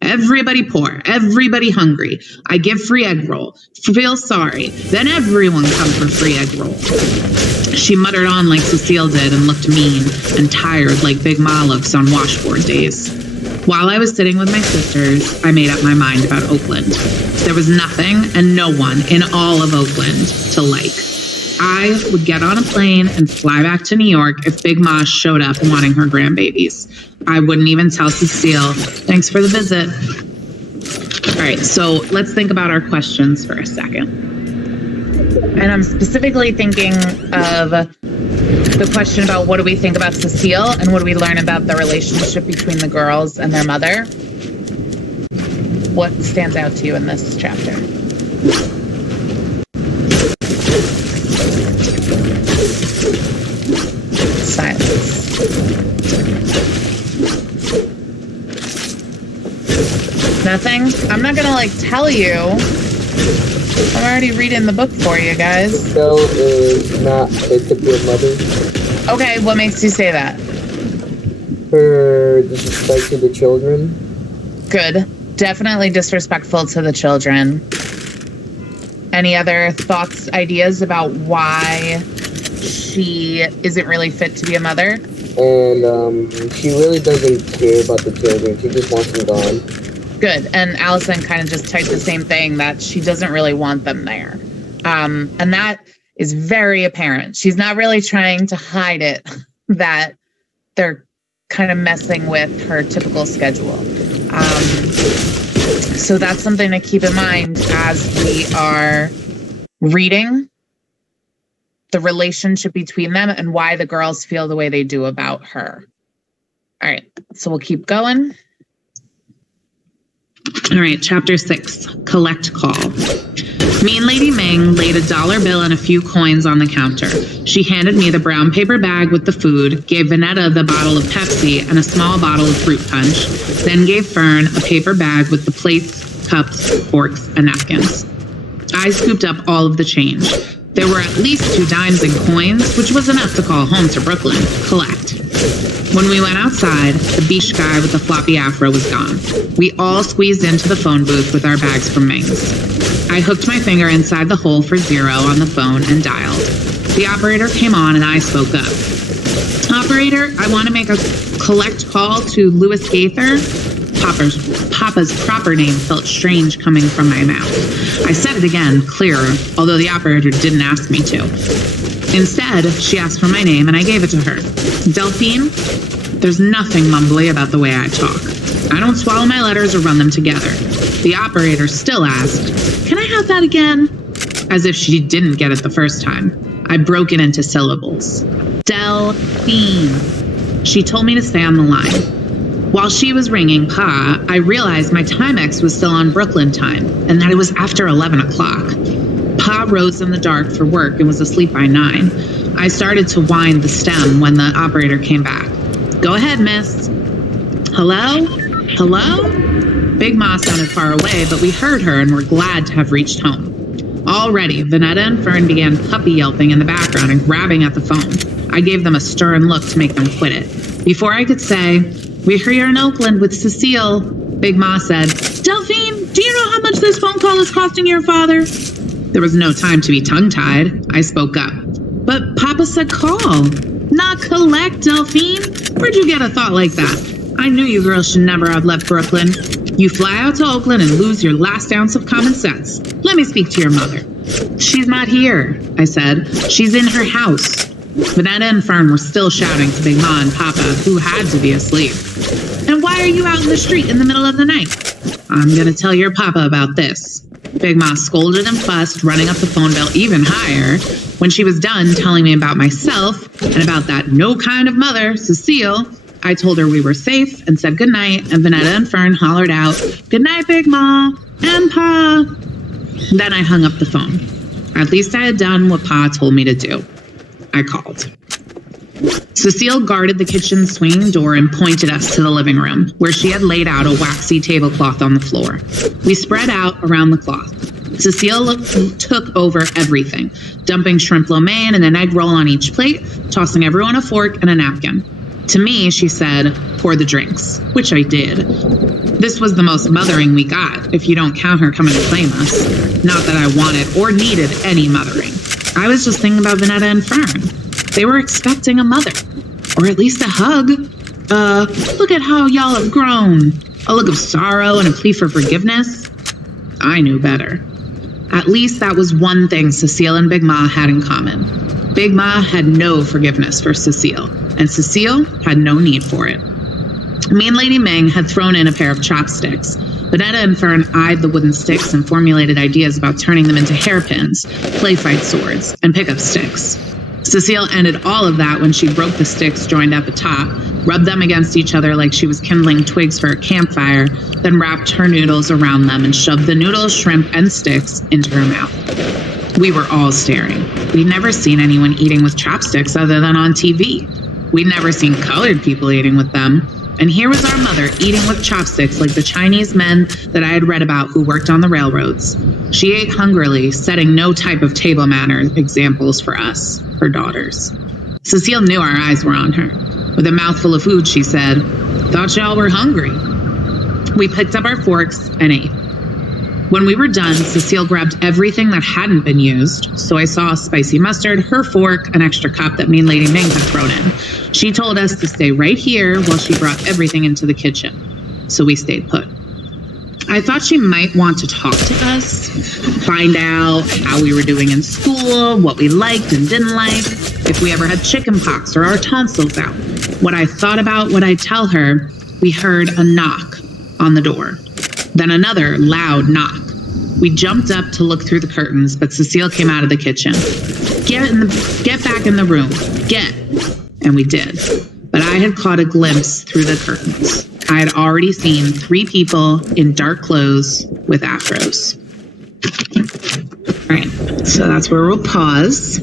Everybody poor, everybody hungry. I give free egg roll. Feel sorry. Then everyone come for free egg roll. She muttered on like Cecile did and looked mean and tired like Big Ma looks on washboard days. While I was sitting with my sisters, I made up my mind about Oakland. There was nothing and no one in all of Oakland to like. I would get on a plane and fly back to New York if Big Ma showed up wanting her grandbabies. I wouldn't even tell Cecile, thanks for the visit. All right, so let's think about our questions for a second. And I'm specifically thinking of the question about what do we think about Cecile and what do we learn about the relationship between the girls and their mother? What stands out to you in this chapter? Silence. Nothing? I'm not gonna tell you. I'm already reading the book for you guys. Cecile is not fit to be a mother. Okay, what makes you say that? Her disrespect to the children. Good. Definitely disrespectful to the children. Any other thoughts, ideas about why she isn't really fit to be a mother? And she really doesn't care about the children. She just wants them gone. Good. And Allison kind of just typed the same thing, that she doesn't really want them there. And that is very apparent. She's not really trying to hide it, that they're kind of messing with her typical schedule. So that's something to keep in mind as we are reading the relationship between them and why the girls feel the way they do about her. All right, so we'll keep going. All right, chapter 6, collect call. Mean Lady Ming laid $1 bill and a few coins on the counter. She handed me the brown paper bag with the food, gave Vanetta the bottle of Pepsi and a small bottle of fruit punch, then gave Fern a paper bag with the plates, cups, forks, and napkins. I scooped up all of the change. There were at least 2 dimes in coins, which was enough to call home to Brooklyn. Collect. When we went outside, the beach guy with the floppy afro was gone. We all squeezed into the phone booth with our bags from Ming's. I hooked my finger inside the hole for 0 on the phone and dialed. The operator came on and I spoke up. Operator, I want to make a collect call to Louis Gaither. Papa's proper name felt strange coming from my mouth. I said it again, clearer, although the operator didn't ask me to. Instead, she asked for my name and I gave it to her. Delphine? There's nothing mumbly about the way I talk. I don't swallow my letters or run them together. The operator still asked, "Can I have that again?" As if she didn't get it the first time. I broke it into syllables. Delphine. She told me to stay on the line. While she was ringing Pa, I realized my Timex was still on Brooklyn time and that it was after 11 o'clock. Pa rose in the dark for work and was asleep by 9. I started to wind the stem when the operator came back. Go ahead, miss. Hello? Hello? Big Ma sounded far away, but we heard her and were glad to have reached home. Already, Vanetta and Fern began puppy yelping in the background and grabbing at the phone. I gave them a stern look to make them quit it. Before I could say, "We hear you're in Oakland with Cecile," Big Ma said, "Delphine, do you know how much this phone call is costing your father?" There was no time to be tongue-tied. I spoke up. "But Papa said call, not collect, Delphine. Where'd you get a thought like that? I knew you girls should never have left Brooklyn. You fly out to Oakland and lose your last ounce of common sense. Let me speak to your mother." "She's not here," I said. "She's in her house." Vanetta and Fern were still shouting to Big Ma and Papa, who had to be asleep. "And why are you out in the street in the middle of the night?" "I'm gonna tell your Papa about this." Big Ma scolded and fussed, running up the phone bill even higher. When she was done telling me about myself and about that no kind of mother, Cecile, I told her we were safe and said goodnight, and Vanetta and Fern hollered out, "Good night, Big Ma and Pa." Then I hung up the phone. At least I had done what Pa told me to do. I called. Cecile guarded the kitchen swinging door and pointed us to the living room, where she had laid out a waxy tablecloth on the floor. We spread out around the cloth. Cecile took over everything, dumping shrimp lo mein and an egg roll on each plate, tossing everyone a fork and a napkin. To me, she said, "Pour the drinks," which I did. This was the most mothering we got, if you don't count her coming to claim us. Not that I wanted or needed any mothering. I was just thinking about Vanetta and Fern. They were expecting a mother, or at least a hug. Look at how y'all have grown. A look of sorrow and a plea for forgiveness. I knew better. At least that was one thing Cecile and Big Ma had in common. Big Ma had no forgiveness for Cecile, and Cecile had no need for it. Mean Lady Ming had thrown in a pair of chopsticks. Vanetta and Fern eyed the wooden sticks and formulated ideas about turning them into hairpins, play fight swords, and pickup sticks. Cecile ended all of that when she broke the sticks joined at the top, rubbed them against each other like she was kindling twigs for a campfire, then wrapped her noodles around them and shoved the noodles, shrimp, and sticks into her mouth. We were all staring. We'd never seen anyone eating with chopsticks other than on TV. We'd never seen colored people eating with them. And here was our mother eating with chopsticks like the Chinese men that I had read about who worked on the railroads. She ate hungrily, setting no type of table manner examples for us, her daughters. Cecile knew our eyes were on her. With a mouthful of food, she said, "Thought y'all were hungry." We picked up our forks and ate. When we were done, Cecile grabbed everything that hadn't been used. So I saw spicy mustard, her fork, an extra cup that Mean Lady Ming had thrown in. She told us to stay right here while she brought everything into the kitchen. So we stayed put. I thought she might want to talk to us, find out how we were doing in school, what we liked and didn't like, if we ever had chicken pox or our tonsils out. What I thought about what I'd tell her, we heard a knock on the door. Then another loud knock. We jumped up to look through the curtains, but Cecile came out of the kitchen. Get back in the room. Get. And we did. But I had caught a glimpse through the curtains. I had already seen 3 people in dark clothes with afros. All right, so that's where we'll pause.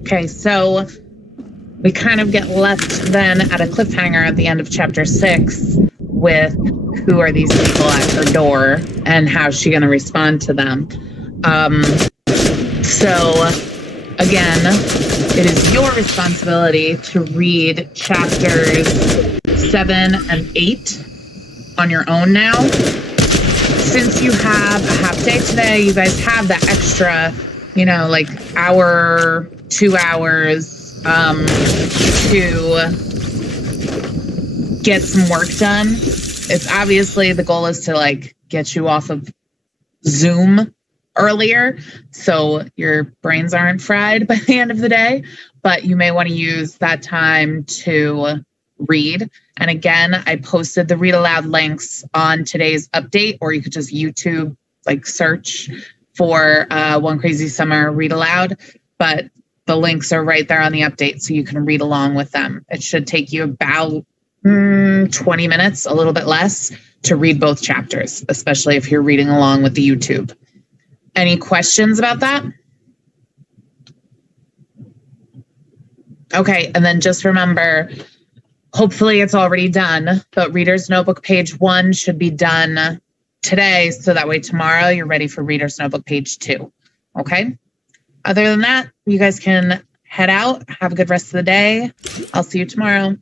Okay, so we kind of get left then at a cliffhanger at the end of chapter 6 with who are these people at her door and how's she going to respond to them. So again, it is your responsibility to read chapters 7 and 8 on your own now. Since you have a half day today, you guys have that extra, like hour, 2 hours to get some work done. It's obviously the goal is to get you off of Zoom earlier so your brains aren't fried by the end of the day, but you may want to use that time to read. And again, I posted the read aloud links on today's update, or you could just YouTube search for One Crazy Summer Read Aloud, but the links are right there on the update so you can read along with them. It should take you about 20 minutes, a little bit less, to read both chapters, especially if you're reading along with the YouTube. Any questions about that? Okay, and then just remember, hopefully it's already done, but Reader's Notebook page 1 should be done today, so that way tomorrow you're ready for Reader's Notebook page 2. Okay? Other than that, you guys can head out. Have a good rest of the day. I'll see you tomorrow.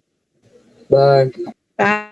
Bye. Bye.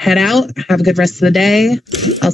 Head out. Have a good rest of the day. I'll